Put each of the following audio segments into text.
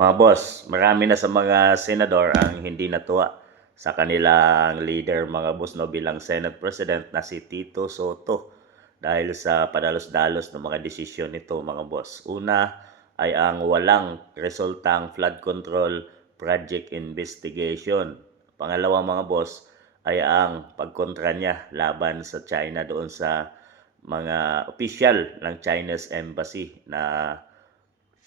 Mga boss, marami na sa mga senador ang hindi natuwa sa kanilang leader mga boss no bilang Senate President na si Tito Soto dahil sa padalos-dalos ng mga desisyon nito mga boss. Una ay ang walang resultang flood control project investigation. Pangalawa mga boss ay ang pagkontra niya laban sa China doon sa mga opisyal ng Chinese Embassy na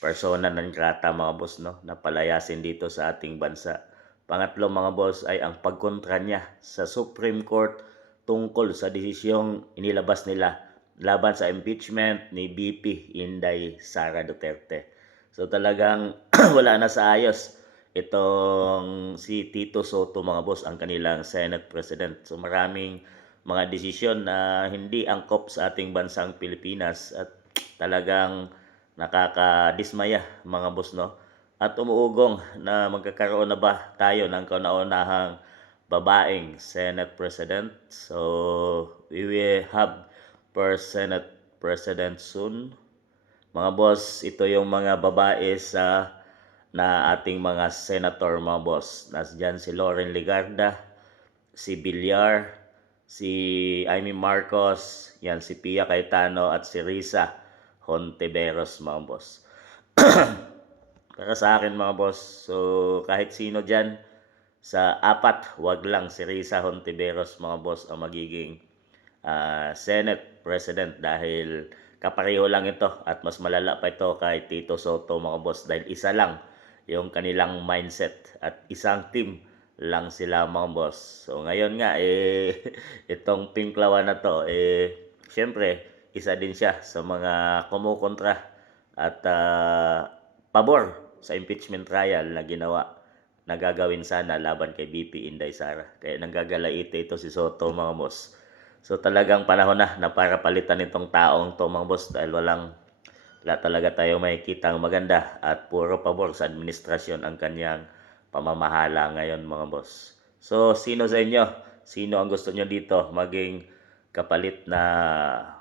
persona non grata mga boss no na palayasin dito sa ating bansa. Pangatlo mga boss ay ang pagkontra niya sa Supreme Court tungkol sa desisyong inilabas nila laban sa impeachment ni BP Inday Sara Duterte. So talagang wala na sa ayos itong si Tito Soto mga boss, ang kanilang Senate President. So maraming mga desisyon na hindi angkop sa ating bansang Pilipinas at talagang nakakadismaya mga boss no. At umuugong na magkakaroon na ba tayo ng kauna-unahang babaeng Senate President. So we will have first Senate President soon. Mga boss, ito yung mga babae na ating mga senator mga boss. Nasdyan si Loren Legarda, si Villar, si Amy Marcos, yan si Pia Cayetano at si Risa Hontiveros mga boss. Para sa akin mga boss, so kahit sino dyan sa apat, wag lang si Risa Hontiveros mga boss ang magiging Senate President dahil kapareho lang ito at mas malala pa ito kay Tito Soto mga boss dahil isa lang yung kanilang mindset at isang team lang sila mga boss. So ngayon nga itong pinklawan na to syempre isa din siya sa mga kumukontra at pabor sa impeachment trial na gagawin sana laban kay BP Inday Sara. Kaya nanggagalaite ito si Soto mga boss. So talagang panahon na para palitan itong taong to mga boss dahil wala talaga tayo makikitang maganda at puro pabor sa administrasyon ang kanyang pamamahala ngayon mga boss. So sino sa inyo? Sino ang gusto nyo dito maging kapalit na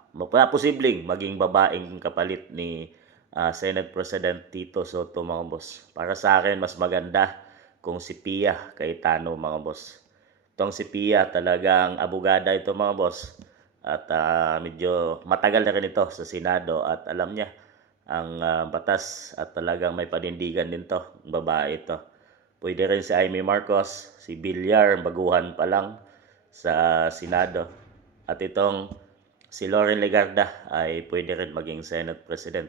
posibleng maging babaeng kapalit ni Senate President Tito Soto mga boss? Para sa akin mas maganda kung si Pia Cayetano mga boss. Itong si Pia talagang abogada ito mga boss at medyo matagal na rin ito sa Senado at alam niya ang batas at talagang may panindigan din to, babae ito. Pwede rin si Amy Marcos, si Villar, baguhan pa lang sa Senado. At itong si Loren Legarda ay pwede rin maging Senate President.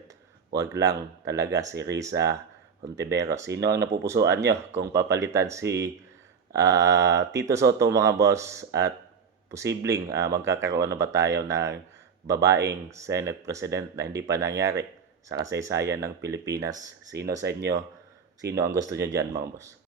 Huwag lang talaga si Risa Hontiveros. Sino ang napupusuan nyo kung papalitan si Tito Soto mga boss at posibleng magkakaroon na ba tayo ng babaeng Senate President na hindi pa nangyari sa kasaysayan ng Pilipinas? Sino sa inyo? Sino ang gusto nyo dyan mga boss?